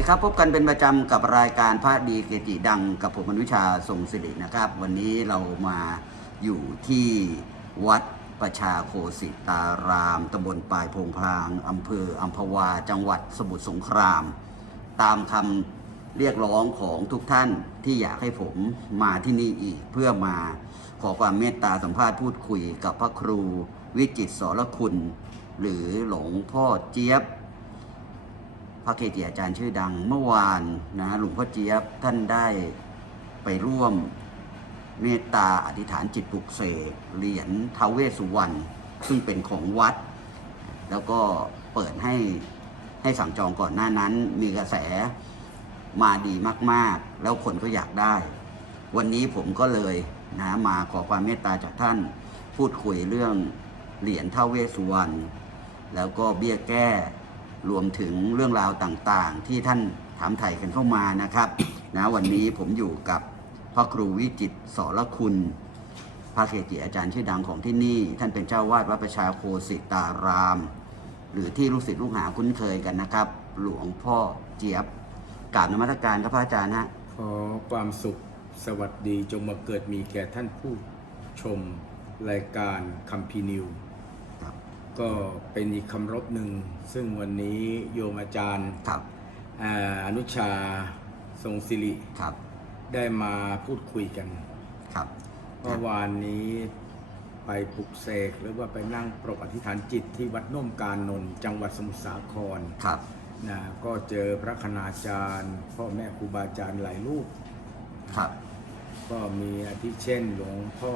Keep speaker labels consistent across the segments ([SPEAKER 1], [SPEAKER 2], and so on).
[SPEAKER 1] ดีครับ พบกันเป็นประจำกับรายการพระดีเกจิดังกับผมอนุชาทรงศิรินะครับ วันนี้เรามาอยู่ที่วัดประชาโคสิตารามตำบลปลายพงพางอำเภออัมพวาจังหวัดสมุทรสงคราม ตามคำเรียกร้องของทุกท่านที่อยากให้ผมมาที่นี่อีก เพื่อมาขอความเมตตาสัมภาษณ์พูดคุยกับพระครูวิจิตสรคุณ หรือหลวงพ่อเจี๊ยบ พระเกจิอาจารย์ชื่อดังเมื่อวานนะหลวงพ่อเจี๊ยบท่านได้ไปร่วมเมตตาอธิษฐานจิตปลุกเสกเหรียญทาเวสุวรรณซึ่งเป็นของวัด แล้วก็เปิดให้ให้สั่งจองก่อนหน้านั้น มีกระแสมาดีมากๆ แล้วคนก็อยากได้ วันนี้ผมก็เลยนะมาขอความเมตตาจากท่านพูดคุยเรื่องเหรียญท้าเวสุวรรณแล้วก็เบี้ยแก้ รวมถึงเรื่องราวต่างๆ ที่ท่านถามไถ่กันเข้ามานะครับนะวันนี้ผมอยู่กับพระครูวิจิตสรคุณพระเกจิอาจารย์ชื่อดังของที่นี่ ท่านเป็นเจ้าวาดวัดประชาโคสิตาราม หรือที่ลูกศิษย์ลูกหาคุ้นเคยกันนะครับ หลวงพ่อเจี๊ยบกราบนมัสการครับพระอาจารย์ฮะ
[SPEAKER 2] ขอความสุขสวัสดีจงมาเกิดมีแก่ท่านผู้ชมรายการคัมภีนิว ก็เป็นอีกคำรบหนึ่ง ซึ่งวันนี้โยมอาจารย์
[SPEAKER 1] ครับ
[SPEAKER 2] อ่าอนุชาทรงศิริ
[SPEAKER 1] ครับ
[SPEAKER 2] ได้มาพูดคุยกัน
[SPEAKER 1] ครับ
[SPEAKER 2] เมื่อวานนี้ไปปลุกเสกหรือว่าไปนั่งปรกอธิษฐานจิตที่วัดน่มการนนท์จังหวัดสมุทรสาคร
[SPEAKER 1] ครับ
[SPEAKER 2] นะก็เจอพระคณาจารย์ พ่อแม่ครูบาอาจารย์หลายรูป
[SPEAKER 1] ครับ
[SPEAKER 2] ก็มีอาทิเช่นหลวงพ่อ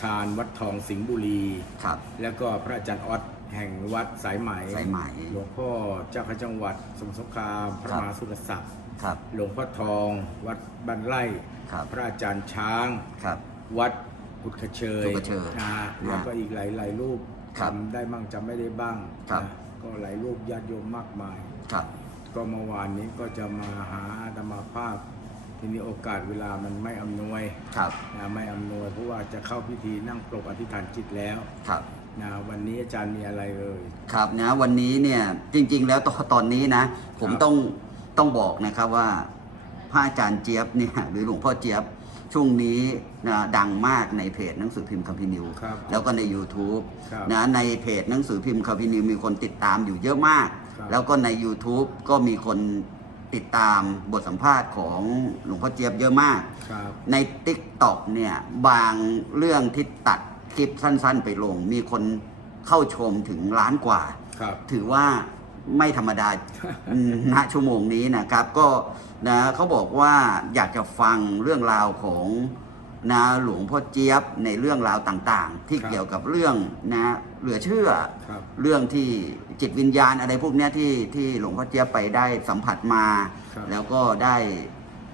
[SPEAKER 2] ชาญวัดทองสิงห์บุรี
[SPEAKER 1] ครับ
[SPEAKER 2] แล้วก็พระอาจารย์ออดแห่งวัดสายไหม
[SPEAKER 1] สายไหม
[SPEAKER 2] หลวงพ่อเจ้าคณะจังหวัดสมุทรสงครามพระ
[SPEAKER 1] ครับ
[SPEAKER 2] มหาสุรศักดิ์
[SPEAKER 1] ครับ
[SPEAKER 2] หลวงพ่อทอง วัดบันไล่
[SPEAKER 1] ครับ
[SPEAKER 2] พระอาจารย์ช้าง
[SPEAKER 1] ครับ
[SPEAKER 2] วัดกุดขเชย
[SPEAKER 1] กุดกระเชย
[SPEAKER 2] นะฮะ
[SPEAKER 1] นะ
[SPEAKER 2] แล้วก็อีกหลายหลายๆรูป
[SPEAKER 1] ครับ
[SPEAKER 2] จำได้บ้างจำไม่ได้บ้าง
[SPEAKER 1] ครับ
[SPEAKER 2] นะก็หลายรูปญาติโยมมากมาย
[SPEAKER 1] ครับ
[SPEAKER 2] ก็เมื่อวานนี้ก็จะมาหาอาตมาภาพ ทีนี้โอกาสเวลามันไม่อำนวย
[SPEAKER 1] ครับ
[SPEAKER 2] นะไม่อำนวยเพราะว่าจะเข้าพิธีนั่งปลกอธิษฐานจิตแล้ว
[SPEAKER 1] ครับ
[SPEAKER 2] นะวันนี้อาจารย์มีอะไรเอ่ย
[SPEAKER 1] ครับนะวันนี้เนี่ยจริง ๆ แล้วตอนตอนนี้นะ ผม
[SPEAKER 2] ครับ
[SPEAKER 1] ต้องต้องบอกนะครับว่าพระอาจารย์เจี๊ยบเนี่ยหรือหลวงพ่อเจี๊ยบช่วงนี้นะดังมากในเพจหนังสือพิมพ์คัมภีร์นิว
[SPEAKER 2] ครับ
[SPEAKER 1] แล้วก็ใน YouTube
[SPEAKER 2] ครับ
[SPEAKER 1] นะในเพจหนังสือพิมพ์คัมภีร์นิวมีคนติดตามอยู่เยอะมาก
[SPEAKER 2] ครับ
[SPEAKER 1] แล้วก็ใน YouTube ก็มีคน ติดตามบทสัมภาษณ์ของหลวงพ่อเจี๊ยบเยอะมาก
[SPEAKER 2] ครับ
[SPEAKER 1] ใน t ิ k t o k เนี่ย บางเรื่องที่ตัดคลิปสั้น ๆ ไปลง มีคนเข้าชมถึงล้านกว่า
[SPEAKER 2] ครับ
[SPEAKER 1] ถือว่าไม่ธรรมดา ณชั่วโมงนี้นะครับ ก็นะเขาบอกว่าอยากจะฟังเรื่องราวของ นะหลวงพ่อเจี๊ยบในเรื่องราวต่างๆ ที่
[SPEAKER 2] ครับ
[SPEAKER 1] เกี่ยวกับเรื่องนะเหลือเชื่อ
[SPEAKER 2] ครับ
[SPEAKER 1] เรื่องที่จิตวิญญาณอะไรพวกเนี้ยที่ที่หลวงพ่อเจี๊ยบไปได้สัมผัสมา
[SPEAKER 2] ครับ
[SPEAKER 1] แล้วก็ได้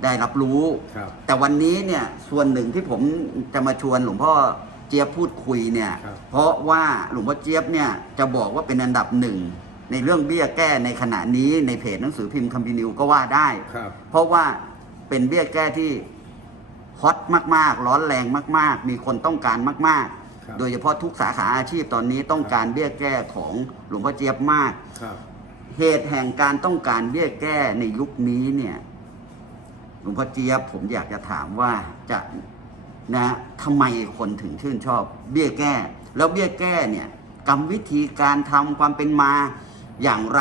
[SPEAKER 1] ได้รับรู้
[SPEAKER 2] ครับ
[SPEAKER 1] แต่วันนี้เนี่ยส่วนหนึ่งที่ผมจะมาชวนหลวงพ่อเจี๊ยบพูดคุยเนี่ย
[SPEAKER 2] ครับ
[SPEAKER 1] เพราะว่าหลวงพ่อเจี๊ยบเนี่ยจะบอกว่าเป็นอันดับหนึ่งในเรื่องเบี้ยแก้ในขณะนี้ในเพจหนังสือพิมพ์คัมภีร์นิวก็ว่าได้
[SPEAKER 2] ครับ
[SPEAKER 1] เพราะว่าเป็นเบี้ยแก้ที่ ฮอตมากๆ ร้อนแรงมาก ๆ มีคนต้องการมาก
[SPEAKER 2] ครับ
[SPEAKER 1] ๆโดยเฉพาะทุกสาขาอาชีพตอนนี้ต้องการเบี้ยแก้ของหลวงพ่อเจี๊ยบมาก
[SPEAKER 2] ครับ
[SPEAKER 1] เหตุแห่งการต้องการเบี้ยแก้ในยุคนี้เนี่ยหลวงพ่อเจี๊ยบผมอยากจะถามว่าจะนะทำไมคนถึงชื่นชอบ เบี้ยแก้ แล้วเบี้ยแก้เนี่ยกรรมวิธีการทำความเป็นมาอย่างไร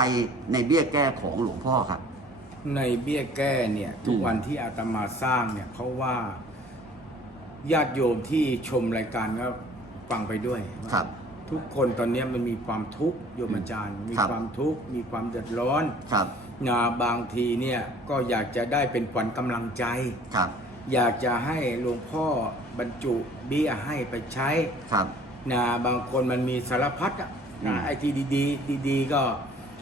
[SPEAKER 1] ในเบี้ยแก้ของหลวงพ่อครับ
[SPEAKER 2] ในเบี้ยแก้เนี่ยทุกวันที่อาตมาสร้างเนี่ยเพราะว่าญาติโยมที่ชมรายการก็ฟังไปด้วย
[SPEAKER 1] ครับ
[SPEAKER 2] ทุกคนตอนนี้มันมีความทุกข์โยมอาจารย์ มี
[SPEAKER 1] ครับ
[SPEAKER 2] ความทุกข์มีความเดือดร้อน
[SPEAKER 1] ครับ
[SPEAKER 2] นาบางทีเนี่ยก็อยากจะได้เป็นขวัญกำลังใจ
[SPEAKER 1] ครับ
[SPEAKER 2] อยากจะให้หลวงพ่อบรรจุเบี้ยให้ไปใช้
[SPEAKER 1] ครับ
[SPEAKER 2] นะบางคนมันมีสารพัดอะ
[SPEAKER 1] อื
[SPEAKER 2] นะ
[SPEAKER 1] ม
[SPEAKER 2] ไอ้ที่ดีๆ ดีๆ ก็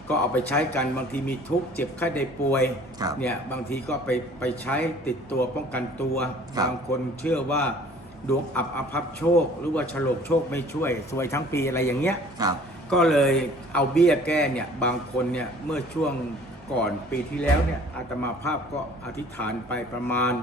[SPEAKER 2] ก็เอาไปใช้กันบางทีมีทุกข์เจ็บไข้ได้ป่วย
[SPEAKER 1] ครับ
[SPEAKER 2] เนี่ยบางทีก็ไปไปใช้ติดตัวป้องกันตัว
[SPEAKER 1] ครับ
[SPEAKER 2] บางคนเชื่อว่าดวงอับอภัพโชค หรือว่าฉลกโชคไม่ช่วยสวยทั้งปีอะไรอย่างเงี้ย
[SPEAKER 1] ครับ
[SPEAKER 2] ก็เลยเอาเบี้ยแก้เนี่ยบางคนเนี่ยเมื่อช่วงก่อนปีที่แล้วเนี่ยอาตมาภาพก็อธิษฐานไปประมาณ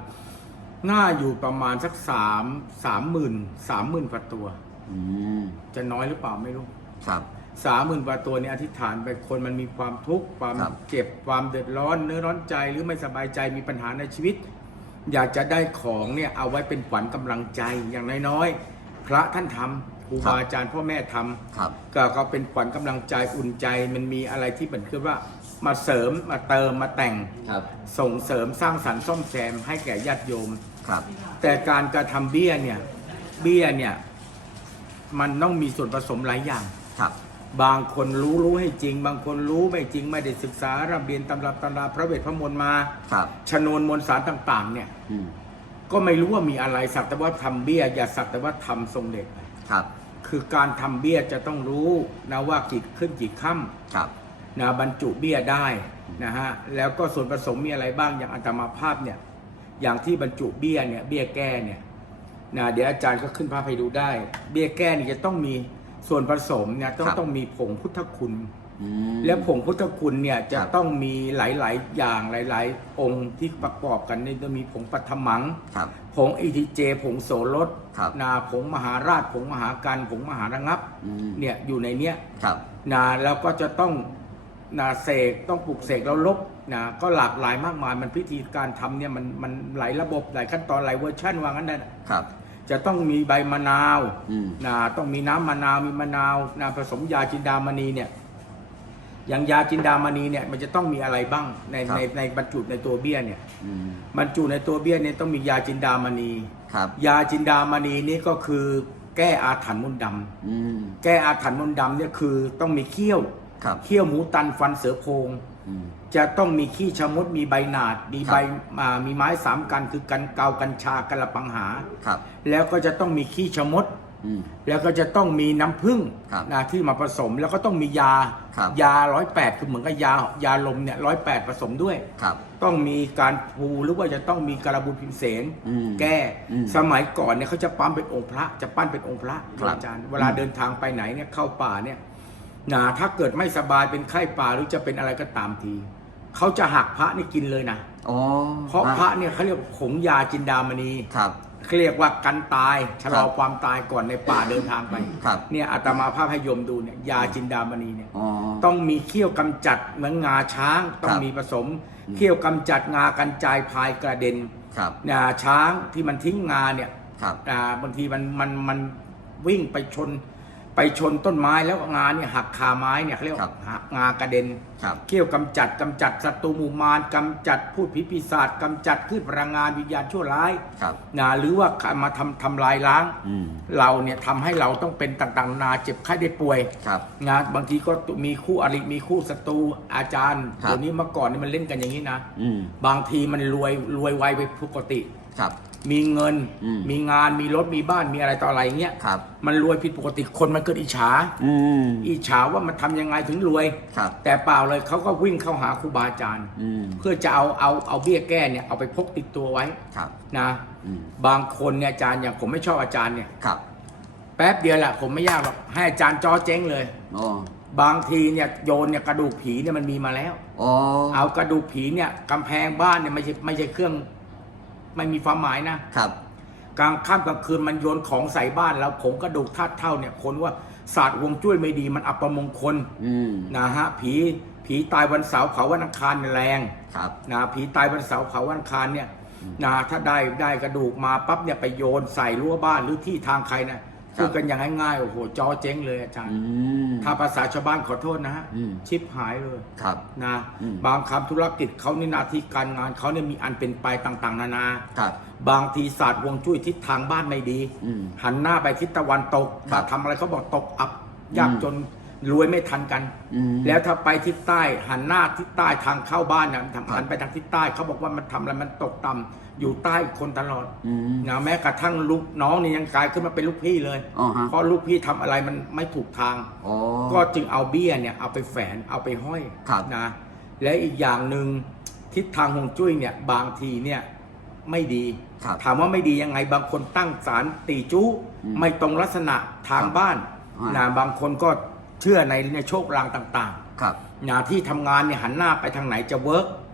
[SPEAKER 2] น่าอยู่ประมาณสักสามสามหมื่นสามหมื่นกว่าตัว
[SPEAKER 1] อืม
[SPEAKER 2] จะน้อยหรือเปล่าไม่รู้
[SPEAKER 1] ครับ
[SPEAKER 2] สามหมื่นกว่าตัวเนี่ยอธิษฐานไปคนมันมีความทุกข์ความ
[SPEAKER 1] ครับ
[SPEAKER 2] เจ็บความเดือดร้อนเนื้อร้อนใจหรือไม่สบายใจมีปัญหาในชีวิต อยากจะได้ของเนี่ยเอาไว้เป็นขวัญกำลังใจอย่างน้อยๆพระท่านทำครูบาอาจารย์พ่อแม่ทำ
[SPEAKER 1] ครับ
[SPEAKER 2] ก็ก็เป็นขวัญกำลังใจอุ่นใจมันมีอะไรที่เหมือนคือว่ามาเสริมมาเติมมาแต่ง
[SPEAKER 1] ครับ
[SPEAKER 2] ส่งเสริมสร้างสรรค์ซ่อมแซมให้แก่ญาติโยม
[SPEAKER 1] ครับ
[SPEAKER 2] แต่การกระทำเบี้ยเนี่ยเบี้ยเนี่ยมันต้องมีส่วนผสมหลายอย่าง
[SPEAKER 1] ครับ
[SPEAKER 2] บางคนรู้รู้ให้จริง บางคนรู้ไม่จริงไม่ได้ศึกษาร่ำเรียนตำรับตำราพระเวทพระมนต์มา
[SPEAKER 1] ครับ
[SPEAKER 2] ชนวนมวลสารต่าง ๆ เนี่ย
[SPEAKER 1] อืม
[SPEAKER 2] ก็ไม่รู้ว่ามีอะไรสักแต่ว่าทำเบี้ย อย่าสักแต่ว่าทำทรงเด็จ
[SPEAKER 1] ครับ
[SPEAKER 2] คือการทำเบี้ยจะต้องรู้นะว่ากี่ขึ้นกี่ค่ำ
[SPEAKER 1] ครับ
[SPEAKER 2] นะบรรจุเบี้ยได้นะฮะแล้วก็ส่วนผสมมีอะไรบ้างอย่างอัตมาภาพเนี่ยอย่างที่บรรจุเบี้ยเนี่ยเบี้ยแก้เนี่ยนะเดี๋ยวอาจารย์ก็ขึ้นภาพให้ดูได้ เบี้ยแก้เนี่ยจะต้องมี ส่วนผสมเนี่ยต้องต้องมีผงพุทธคุณ
[SPEAKER 1] อืม
[SPEAKER 2] และผงพุทธคุณเนี่ยจะ
[SPEAKER 1] ครับ
[SPEAKER 2] ต้องมีหลาย ๆ อย่างหลาย ๆ องค์ที่ประกอบกันเนี่ยจะมีผงปัทมัง
[SPEAKER 1] ครับ
[SPEAKER 2] ผงอิทิเจ ผงโสรส
[SPEAKER 1] ครับ
[SPEAKER 2] นาผงมหาราช ผงมหาการผงมหาระงับ
[SPEAKER 1] อืม
[SPEAKER 2] เนี่ยอยู่ในเนี้ย
[SPEAKER 1] ครับ
[SPEAKER 2] นะแล้วก็จะต้องนะเสกต้องปลุกเสกแล้วลบนะก็หลากหลายมากมายมันพิธีการทำเนี่ยมันมันหลายระบบหลายขั้นตอนหลายเวอร์ชันว่างั้นนะครับ จะต้องมีใบมะนาว
[SPEAKER 1] อืม
[SPEAKER 2] นะต้องมีน้ำมะนาวมีมะนาวนะผสมยาจินดามณีเนี่ย อย่างยาจินดามณีเนี่ย มันจะต้องมีอะไรบ้างใน
[SPEAKER 1] ครับ
[SPEAKER 2] ในในบรรจุในตัวเบี้ยเนี่ย
[SPEAKER 1] อืม
[SPEAKER 2] บรรจุในตัวเบี้ยเนี่ยต้องมียาจินดามณี
[SPEAKER 1] ครับ
[SPEAKER 2] ยาจินดามณีนี่ก็คือแก้อาถรรพ์มนต์ดำ
[SPEAKER 1] อืม
[SPEAKER 2] แก้อาถรรพ์มนต์ดำเนี่ยคือต้องมีเขี้ยว
[SPEAKER 1] ครับ
[SPEAKER 2] เขี้ยวหมูตันฟันเสือโครง
[SPEAKER 1] อืม
[SPEAKER 2] จะต้องมีขี้ชะมดมีใบหนาด มี
[SPEAKER 1] ครับ
[SPEAKER 2] ใบอ่ามีไม้สามกันคือกันเกากัญชากระปังหา
[SPEAKER 1] ครับ
[SPEAKER 2] แล้วก็จะต้องมีขี้ชะมด
[SPEAKER 1] อืม
[SPEAKER 2] แล้วก็จะต้องมีน้ำผึ้ง
[SPEAKER 1] ครับ
[SPEAKER 2] นะที่มาผสมแล้วก็ต้องมียา
[SPEAKER 1] ครับ
[SPEAKER 2] ยาร้อยแปดคือเหมือนกับยายาลมเนี่ยร้อยแปดผสมด้วย
[SPEAKER 1] ครับ
[SPEAKER 2] ต้องมีการภูหรือว่าจะต้องมีการบูลพิมเสน
[SPEAKER 1] อืม
[SPEAKER 2] แก้
[SPEAKER 1] อืม
[SPEAKER 2] สมัยก่อนเนี่ยเขาจะปั้มเป็นองค์พระ จะปั้นเป็นองค์พระ
[SPEAKER 1] ครับ
[SPEAKER 2] อาจารย์ เวลาเดินทางไปไหนเนี่ยเข้าป่าเนี่ย นะถ้าเกิดไม่สบายเป็นไข้ป่าหรือจะเป็นอะไรก็ตามทีเขาจะหักพระนี่กินเลยนะ
[SPEAKER 1] อ๋อ
[SPEAKER 2] เพราะพระเนี่ยเขาเรียกผงยาจินดามณี
[SPEAKER 1] ครับ
[SPEAKER 2] เขาเรียกว่ากันตายชะลอ
[SPEAKER 1] ครับ
[SPEAKER 2] ความตายก่อนในป่าเดินทางไป
[SPEAKER 1] ครับ
[SPEAKER 2] เนี่ยอาตมาภาพให้โยมดูเนี่ยยาจินดามณีเนี่ย
[SPEAKER 1] อ๋อ
[SPEAKER 2] ต้องมีเขี้ยวกำจัดเหมือนงาช้างต้อง
[SPEAKER 1] ครับ
[SPEAKER 2] มีผสม
[SPEAKER 1] อืม
[SPEAKER 2] เขี้ยวกำจัดงากันจายพายกระเด็น
[SPEAKER 1] ครับ
[SPEAKER 2] นะช้างที่มันทิ้งงาเนี่ย
[SPEAKER 1] ครับ
[SPEAKER 2] อ่าบางทีมันมันมันวิ่งไปชน ไปชนต้นไม้แล้วงาเนี่ยหักคาไม้เนี่ยเขาเรียก
[SPEAKER 1] ครั
[SPEAKER 2] ว่า
[SPEAKER 1] บ
[SPEAKER 2] หักงากระเด็น
[SPEAKER 1] ครับ
[SPEAKER 2] เขี้ยวกำจัดกำจัดศัตรูหมู่มารกำจัดพูดผีปีศาจกำจัดขึ้นพลังงานวิญญาณชั่วร้าย
[SPEAKER 1] ครับ
[SPEAKER 2] นะหรือว่ามาทำทำลายล้าง
[SPEAKER 1] อืม
[SPEAKER 2] เราเนี่ยทำให้เราต้องเป็นต่างๆ นานาเจ็บไข้ได้ป่วย
[SPEAKER 1] ครับ
[SPEAKER 2] งานบางทีก็มีคู่อริมีคู่ศัตรูอาจารย์
[SPEAKER 1] ครับ
[SPEAKER 2] เดี๋ยวนี้เมื่อก่อนนี่มันเล่นกันอย่างนี้นะ
[SPEAKER 1] อืม
[SPEAKER 2] บางทีมันรวยรวยไวไปปกติ
[SPEAKER 1] ครับ
[SPEAKER 2] มีเงิน
[SPEAKER 1] อืม
[SPEAKER 2] มีงานมีรถมีบ้านมีอะไรต่ออะไรอย่างเงี้ย
[SPEAKER 1] ครับ
[SPEAKER 2] มันรวยผิดปกติคนมันเกิดอิจฉา
[SPEAKER 1] อืม
[SPEAKER 2] อิจฉาว่ามันทำยังไงถึงรวย
[SPEAKER 1] ครับ
[SPEAKER 2] แต่เปล่าเลยเขาก็วิ่งเข้าหาครูบาอาจารย์
[SPEAKER 1] อืม
[SPEAKER 2] เพื่อจะเอาเอาเอาเบี้ยแก้เนี่ยเอาไปพกติดตัวไว้
[SPEAKER 1] ครับ
[SPEAKER 2] นะ
[SPEAKER 1] อืม
[SPEAKER 2] บางคนเนี่ยอาจารย์อย่างผมไม่ชอบอาจารย์เนี่ย
[SPEAKER 1] ครับ
[SPEAKER 2] แป๊บเดียวแหละผมไม่ยากหรอกให้อาจารย์จอเจ๊งเลย
[SPEAKER 1] อ๋อ
[SPEAKER 2] บางทีเนี่ยโยนเนี่ยกระดูกผีเนี่ยมันมีมาแล้ว
[SPEAKER 1] อ๋อ
[SPEAKER 2] เอากระดูกผีเนี่ยกำแพงบ้านเนี่ยไม่ใช่ไม่ใช่เครื่อง ไม่มีความหมายนะ
[SPEAKER 1] ครับ
[SPEAKER 2] กลางค่ำกลางคืนมันโยนของใส่บ้านแล้วผงกระดูกธาตุเท่าเนี่ยคนว่าศาสตร์ฮวงจุ้ยไม่ดีมันอัปมงคล
[SPEAKER 1] อืม
[SPEAKER 2] นะฮะผีผีตายวันเสาร์เผาวันอังคารเนี่ยแรง
[SPEAKER 1] ครับ
[SPEAKER 2] นะผีตายวันเสาร์เผาวันอังคารเนี่ยนะถ้าได้ได้กระดูกมาปั๊บเนี่ยไปโยนใส่รั้วบ้านหรือที่ทางใครนะ พูดกันอย่างง่ายๆโอ้โหจอเจ๊งเลยอาจารย์
[SPEAKER 1] อืม
[SPEAKER 2] ถ้าภาษาชาวบ้านขอโทษนะฮะ
[SPEAKER 1] อืม
[SPEAKER 2] ชิปหายเลย
[SPEAKER 1] ครับ
[SPEAKER 2] นะ
[SPEAKER 1] อืม
[SPEAKER 2] บางคำธุรกิจเขานี่หนาที่การงานเขาเนี่ยมีอันเป็นไปต่างๆ นานา
[SPEAKER 1] ครับ
[SPEAKER 2] บางทีศาสตร์ฮวงจุ้ยทิศทางบ้านไม่ดี
[SPEAKER 1] อืม
[SPEAKER 2] หันหน้าไปทิศตะวันตก
[SPEAKER 1] ครั
[SPEAKER 2] ถ้า
[SPEAKER 1] บ
[SPEAKER 2] ทำอะไรเขาบอกตกอับ
[SPEAKER 1] อืม
[SPEAKER 2] ยากจนรวยไม่ทันกัน
[SPEAKER 1] อืม
[SPEAKER 2] แล้วถ้าไปทิศใต้หันหน้าทิศใต้ทางเข้าบ้านเนี่ยทำ
[SPEAKER 1] ครับ
[SPEAKER 2] หันไปทางทิศใต้เขาบอกว่ามันทำอะไรมันตกต่ำ อยู่ใต้คนตลอด
[SPEAKER 1] อืม
[SPEAKER 2] นะแม้กระทั่งลูกน้องนี่ยังกลายขึ้นมาเป็นลูกพี่เลย
[SPEAKER 1] อ๋อฮะ
[SPEAKER 2] เพราะลูกพี่ทำอะไรมันไม่ถูกทาง
[SPEAKER 1] อ๋อ
[SPEAKER 2] ก็จึงเอาเบี้ยเนี่ยเอาไปแฝนเอาไปห้อย
[SPEAKER 1] ครับ
[SPEAKER 2] นะ และอีกอย่างหนึ่งทิศทางฮวงจุ้ยเนี่ยบางทีเนี่ยไม่ดี
[SPEAKER 1] ครับ
[SPEAKER 2] ถามว่าไม่ดียังไงบางคนตั้งศาลตีจู้
[SPEAKER 1] อืม
[SPEAKER 2] ไม่ตรงลักษณะทาง
[SPEAKER 1] ครับ
[SPEAKER 2] บ้าน
[SPEAKER 1] อ่าน
[SPEAKER 2] นะบางคนก็เชื่อในในโชคลางต่าง
[SPEAKER 1] ครับ
[SPEAKER 2] ๆนะที่ทำงานเนี่ยหันหน้าไปทางไหนจะเวิร์ก
[SPEAKER 1] อืม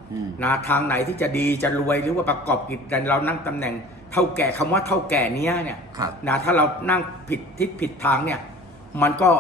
[SPEAKER 2] นะทางไหนที่จะดีจะรวยหรือว่าประกอบกิจการเรานั่งตำแหน่งเท่าแก่คำว่าเท่าแก่เนี้ยเนี่ย
[SPEAKER 1] ครับ
[SPEAKER 2] นะถ้าเรานั่งผิดทิศผิดทางเนี่ย มันก็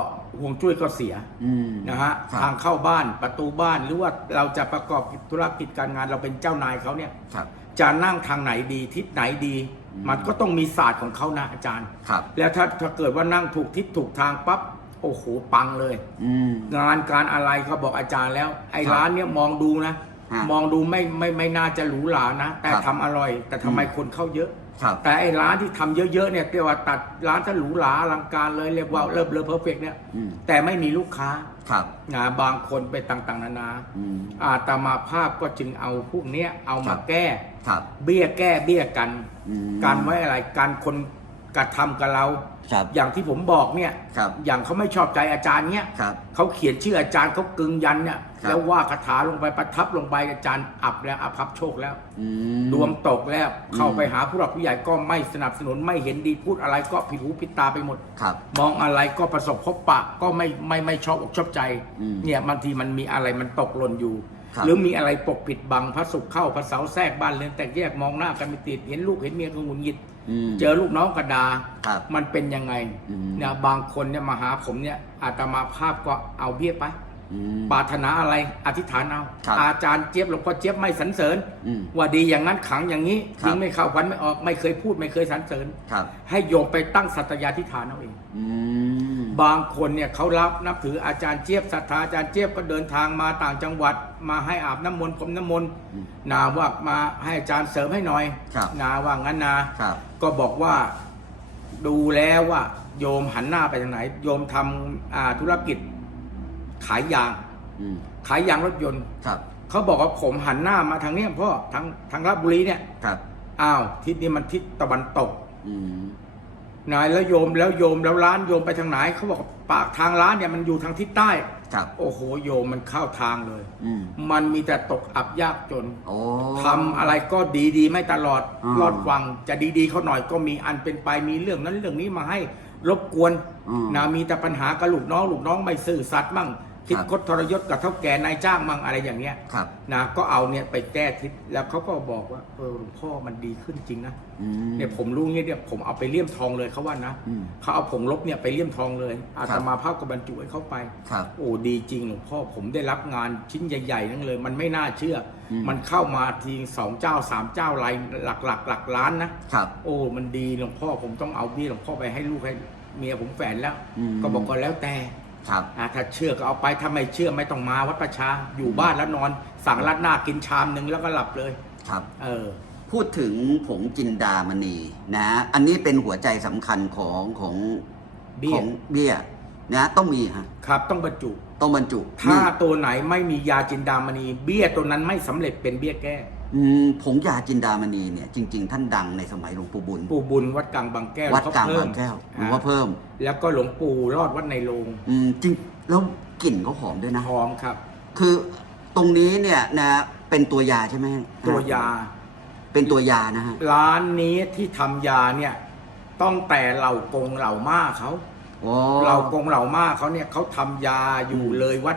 [SPEAKER 2] ห่วงจุ้ยก็เสีย
[SPEAKER 1] อืม
[SPEAKER 2] นะฮะ
[SPEAKER 1] ครับ
[SPEAKER 2] ทางเข้าบ้านประตูบ้านหรือว่าเราจะประกอบธุรกิจการงานเราเป็นเจ้านายเขาเนี่ย
[SPEAKER 1] ครับ
[SPEAKER 2] จะนั่งทางไหนดีทิศไหนดี
[SPEAKER 1] อืม
[SPEAKER 2] มันก็ต้องมีศาสตร์ของเขานะอาจารย์
[SPEAKER 1] ครับ
[SPEAKER 2] แล้วถ้าถ้าเกิดว่านั่งถูกทิศถูกทางปั๊บโอ้โหปังเลย
[SPEAKER 1] อืม
[SPEAKER 2] งานการอะไรก็บอกอาจารย์แล้ว ไอ้
[SPEAKER 1] ครับ
[SPEAKER 2] ร้านเนี่ยมองดูนะ
[SPEAKER 1] ฮะ
[SPEAKER 2] มองดูไม่ไม่ไม่น่าจะหรูหรานะ แต่
[SPEAKER 1] ครับ
[SPEAKER 2] ทำอร่อย แต่ทำไม
[SPEAKER 1] อืม
[SPEAKER 2] คนเข้าเยอะ
[SPEAKER 1] ครับ
[SPEAKER 2] แต่ไอ้ร้านที่ทำเยอะๆเนี่ยเรียกว่าตัดร้านถ้าหรูหราอลังการเลยเรียกว่าเลิศเลอเพอร์เฟกเนี่ย
[SPEAKER 1] อืม
[SPEAKER 2] แต่ไม่มีลูกค้า
[SPEAKER 1] ครับ
[SPEAKER 2] นะบางคนไปต่างๆ นานา
[SPEAKER 1] อืม
[SPEAKER 2] อาตมาภาพก็จึงเอาพวกเนี้ยเอา
[SPEAKER 1] ครั
[SPEAKER 2] มา
[SPEAKER 1] บ
[SPEAKER 2] แก้
[SPEAKER 1] ครับ
[SPEAKER 2] เบี้ยแก้เบี้ยกัน
[SPEAKER 1] อืม
[SPEAKER 2] กันไว้อะไรการคน กระทำกับเรา
[SPEAKER 1] ครับ
[SPEAKER 2] อย่างที่ผมบอกเนี่ย
[SPEAKER 1] ครับ
[SPEAKER 2] อย่างเขาไม่ชอบใจอาจารย์เนี่ย
[SPEAKER 1] ครับ
[SPEAKER 2] เขาเขียนชื่ออาจารย์เขากึงยันเนี่ย
[SPEAKER 1] ครับ
[SPEAKER 2] แล้วว่าคาถาลงไปประทับลงไปอาจารย์อับแล้วอภับโชคแล้ว
[SPEAKER 1] อืม
[SPEAKER 2] ดวงตกแล้ว
[SPEAKER 1] อืม
[SPEAKER 2] เข้าไปหาผู้หลักผู้ใหญ่ก็ไม่สนับสนุนไม่เห็นดีพูดอะไรก็ผิดหูผิดตาไปหมด
[SPEAKER 1] ครับ
[SPEAKER 2] มองอะไรก็ประสบพบปะก็ไม่ไม่ไม่ชอบอกชอบใจ
[SPEAKER 1] อืม
[SPEAKER 2] เนี่ยบางทีมันมีอะไรมันตกหล่นอยู่
[SPEAKER 1] ครับ
[SPEAKER 2] หรือมีอะไรปกปิดบังพระสุขเข้าพระเสาแทรกบ้านเรือนแตกแยกมองหน้ากันไม่ติดเห็นลูกเห็นเมียก็หงุนงิด
[SPEAKER 1] อืม
[SPEAKER 2] เจอลูกน้องกระดา
[SPEAKER 1] ครับ
[SPEAKER 2] มันเป็นยังไง
[SPEAKER 1] อืม
[SPEAKER 2] เนี่ยบางคนเนี่ยมาหาผมเนี่ยอาตมาภาพก็เอาเบี้ยไป
[SPEAKER 1] อืม
[SPEAKER 2] ปรารถนาอะไรอธิษฐานเอา
[SPEAKER 1] ครับ
[SPEAKER 2] อาจารย์เจี๊ยบหลวงพ่อเจี๊ยบไม่สรรเสริญ
[SPEAKER 1] อืม
[SPEAKER 2] ว่าดีอย่างนั้นขังอย่างนี้
[SPEAKER 1] ครับ
[SPEAKER 2] ยิงไม่เข้าควันไม่ออกไม่เคยพูดไม่เคยสรรเสริญ
[SPEAKER 1] ครับ
[SPEAKER 2] ให้โยมไปตั้งสัตยาธิษฐานเอาเอง
[SPEAKER 1] อืม
[SPEAKER 2] บางคนเนี่ยเขารับนับถืออาจารย์เจี๊ยบศรัทธาอาจารย์เจี๊ยบก็เดินทางมาต่างจังหวัด มาให้อาบน้ำมนต์พรมน้ำมนต์
[SPEAKER 1] อืม
[SPEAKER 2] นาว่ามาให้อาจารย์เสริมให้หน่อย
[SPEAKER 1] ครับ
[SPEAKER 2] นาว่างั้นนา
[SPEAKER 1] ครับ
[SPEAKER 2] ก็บอกว่าดูแล้วว่า โยมหันหน้าไปทางไหน โยมทำอ่าธุรกิจ ขายยาง
[SPEAKER 1] อืม
[SPEAKER 2] ขายยางรถยนต์
[SPEAKER 1] ครับ
[SPEAKER 2] เขาบอกว่าผมหันหน้ามาทางเนี้ยพ่อทางทางราชบุรีเนี่ย
[SPEAKER 1] ครับ
[SPEAKER 2] อ้าวทิศนี้มันทิศตะวันตก
[SPEAKER 1] อืม
[SPEAKER 2] นายแล้วโยมแล้วโยมแล้วร้านโยมไปทางไหนเขาบอกปากทางร้านเนี่ยมันอยู่ทางทิศใต้
[SPEAKER 1] ครับ
[SPEAKER 2] โอ้โหโยมมันเข้าทางเลย
[SPEAKER 1] อืม
[SPEAKER 2] มันมีแต่ตกอับยากจน
[SPEAKER 1] โอ้
[SPEAKER 2] ทำอะไรก็ดีดีๆไม่ตลอด
[SPEAKER 1] อ่าร
[SPEAKER 2] อดฟังจะดีๆเขาหน่อยก็มีอันเป็นไปมีเรื่องนั้นเรื่องนี้มาให้รบกวน
[SPEAKER 1] อืม
[SPEAKER 2] นะมีแต่ปัญหากับลูกน้องลูกน้องไม่ซื่อสัตย์มั่ง คิด
[SPEAKER 1] ครับ
[SPEAKER 2] คดทรยศกับเท่าแก่นายจ้างมั่งอะไรอย่างเงี้ย
[SPEAKER 1] ครับ
[SPEAKER 2] นะก็เอาเนี่ยไปแก้ทิศแล้วเขาก็บอกว่าเออหลวงพ่อมันดีขึ้นจริงนะ
[SPEAKER 1] อืม
[SPEAKER 2] เนี่ยผมรู้งี้เนี่ยผมเอาไปเลี่ยมทองเลยเขาว่านะ
[SPEAKER 1] อืม
[SPEAKER 2] เขาเอาผงลบเนี่ยไปเลี่ยมทองเลยอา
[SPEAKER 1] ครั
[SPEAKER 2] ต
[SPEAKER 1] บ
[SPEAKER 2] มาภาพก็บรรจุให้เขาไป
[SPEAKER 1] ครับ
[SPEAKER 2] โอ้ดีจริงหลวงพ่อผมได้รับงานชิ้นใหญ่ ๆ นั่นเลย มันไม่น่าเชื่ออ
[SPEAKER 1] ม
[SPEAKER 2] มันเข้ามาทีสองเจ้าสามเจ้ารายหลักหลักหลักล้านนะ
[SPEAKER 1] ครับ
[SPEAKER 2] โอ้มันดีหลวงพ่อผมต้องเอาพี่หลวงพ่อไปให้ลูกให้เมียผมแฝนแล้ว
[SPEAKER 1] อืม
[SPEAKER 2] ก็บอกก็แล้วแต่
[SPEAKER 1] ครับ
[SPEAKER 2] อะถ้าเชื่อก็เอาไปถ้าไม่เชื่อไม่ต้องมาวัดประชา อยู่บ้านแล้วนอน สั่งราดหน้ากินชามหนึ่งแล้วก็หลับเลย
[SPEAKER 1] ครับ
[SPEAKER 2] เออ
[SPEAKER 1] พูดถึงผงจินดามณีนะอันนี้เป็นหัวใจสำคัญของของ
[SPEAKER 2] เบี้ย
[SPEAKER 1] ของเบี้ยนะต้องมีฮะ
[SPEAKER 2] ครับ ต้องบรรจุ
[SPEAKER 1] ต้องบรรจุ
[SPEAKER 2] ถ้า
[SPEAKER 1] นี่
[SPEAKER 2] ตัวไหนไม่มียาจินดามณีเบี้ยตัวนั้นไม่สำเร็จเป็นเบี้ยแก้
[SPEAKER 1] อืมผงยาจินดามณีเนี่ยจริง ๆ ท่านดังในสมัยหลวงปู่บุญ
[SPEAKER 2] ปู่บุญวัดกลางบางแก้ว
[SPEAKER 1] วัดกลาง
[SPEAKER 2] เพิ่
[SPEAKER 1] บามงแก้วหลวงพ่อ
[SPEAKER 2] อ่า
[SPEAKER 1] เพิ่ม
[SPEAKER 2] แล้วก็หลวงปู่รอดวัดในโรง
[SPEAKER 1] อืมจริงแล้วกลิ่นเขาหอมด้วยนะ
[SPEAKER 2] หอมครับ
[SPEAKER 1] คือตรงนี้เนี่ยนะเป็นตัวยาใช่ไหมฮะ
[SPEAKER 2] ตัวยา
[SPEAKER 1] เป็นตัวยานะฮะ
[SPEAKER 2] ร้านนี้ที่ทำยาเนี่ยต้องแต่เหล่ากงเหล่ามาเขา
[SPEAKER 1] โอ้
[SPEAKER 2] เหล่ากงเหล่ามาเขาเนี่ยเขาทำยาอยู่เลยวัด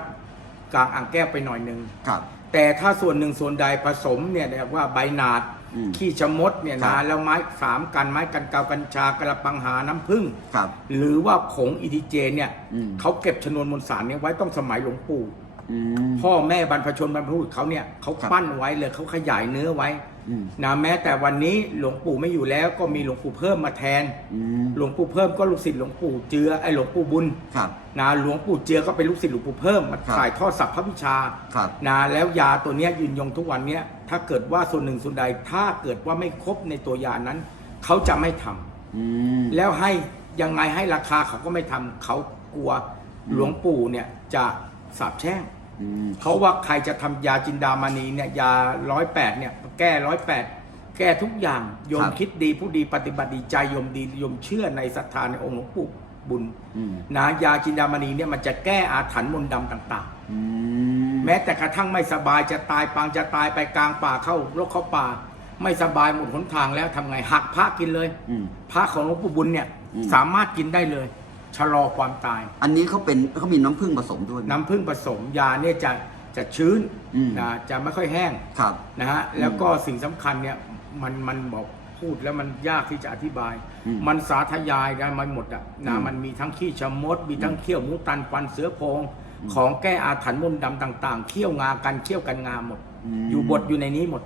[SPEAKER 2] กลางอ่างแก้วไปหน่อยหนึ่ง
[SPEAKER 1] ครับ
[SPEAKER 2] แต่ถ้าส่วนหนึ่งส่วนใดผสมเนี่ยเรียกว่าใบหนาด
[SPEAKER 1] อืม
[SPEAKER 2] ขี้ชะมดเนี่ย
[SPEAKER 1] ครั
[SPEAKER 2] นะ
[SPEAKER 1] บ
[SPEAKER 2] แล้วไม้สามกันไม้กันเกากัญชากระปังหาน้ำผึ้ง
[SPEAKER 1] ครับ
[SPEAKER 2] หรือว่าผงอิทิเจนเนี่ย
[SPEAKER 1] อืม
[SPEAKER 2] เขาเก็บชนวนมวลสารเนี่ยไว้ต้องสมัยหลวงปู่
[SPEAKER 1] อืม
[SPEAKER 2] พ่อแม่บรรพชนบรรพบุรุษเขาเนี่ยเขา
[SPEAKER 1] ครับ
[SPEAKER 2] ปั้นไว้เลยเขาขยายเนื้อไว้
[SPEAKER 1] อืม
[SPEAKER 2] นะแม้แต่วันนี้หลวงปู่ไม่อยู่แล้วก็มีหลวงปู่เพิ่มมาแทน
[SPEAKER 1] อืม
[SPEAKER 2] หลวงปู่เพิ่มก็ลูกศิษย์หลวงปู่เจือไอหลวงปู่บุญ
[SPEAKER 1] ครับ
[SPEAKER 2] นะหลวงปู่เจือก็เป็นลูกศิษย์หลวงปู่เพิ่มมา
[SPEAKER 1] ครับ
[SPEAKER 2] ถ่ายทอดศัพท์พระวิชา
[SPEAKER 1] ครับ
[SPEAKER 2] นะแล้วยาตัวเนี้ยยืนยงทุกวันเนี้ยถ้าเกิดว่าส่วนหนึ่งส่วนใดถ้าเกิดว่าไม่ครบในตัวยานั้น เขาจะไม่ทำ
[SPEAKER 1] อืม
[SPEAKER 2] แล้วให้ยังไงให้ราคาเขาก็ไม่ทำเขากลัว
[SPEAKER 1] อืม
[SPEAKER 2] หลวงปู่เนี่ยจะสาบแช่ง
[SPEAKER 1] อืม
[SPEAKER 2] เขาว่าใครจะทำยาจินดามณีเนี่ยยาร้อยแปดเนี่ย แก้ร้อยแปดแก้ทุกอย่างโยมคิดดีผู้ดีปฏิบัติดีใจโยมดีโยมเชื่อในศรัทธาในองค์หลวงปู่บุญ
[SPEAKER 1] อืม
[SPEAKER 2] นะยาจินดามณีเนี่ยมันจะแก้อาถรรพ์มนต์ดำต่าง
[SPEAKER 1] อืม
[SPEAKER 2] ๆแม้แต่กระทั่งไม่สบายจะตายปางจะตายไปกลางป่าเข้ารกเข้าป่า ไม่สบายหมดหนทางแล้วทำไงหักพระกินเลย
[SPEAKER 1] อืม
[SPEAKER 2] พระของหลวงปู่บุญเนี่ย
[SPEAKER 1] อืม
[SPEAKER 2] สามารถกินได้เลย ชะลอความตาย
[SPEAKER 1] อันนี้เขาเป็นเขามีน้ำผึ้งผสมด้วยไหม
[SPEAKER 2] น้ำผึ้งผสมยาเนี่ยจะจะชื้น
[SPEAKER 1] อืม
[SPEAKER 2] นะจะไม่ค่อยแห้ง
[SPEAKER 1] ครับ
[SPEAKER 2] นะฮะแล้วก็สิ่งสำคัญเนี่ยมันมันบอกพูดแล้วมันยากที่จะอธิบาย
[SPEAKER 1] อืม
[SPEAKER 2] มันสาธยายกันมาหมดอะนะ
[SPEAKER 1] อืม
[SPEAKER 2] มันมีทั้งขี้ชะมด มีทั้งเขี้ยวหมูตันฟันเสือโครงของแก้อาถรรพ์มนต์ดำต่าง ๆ เขี้ยวงากันเขี้ยวกันงาหมดอยู่บทอยู่ในนี้หมด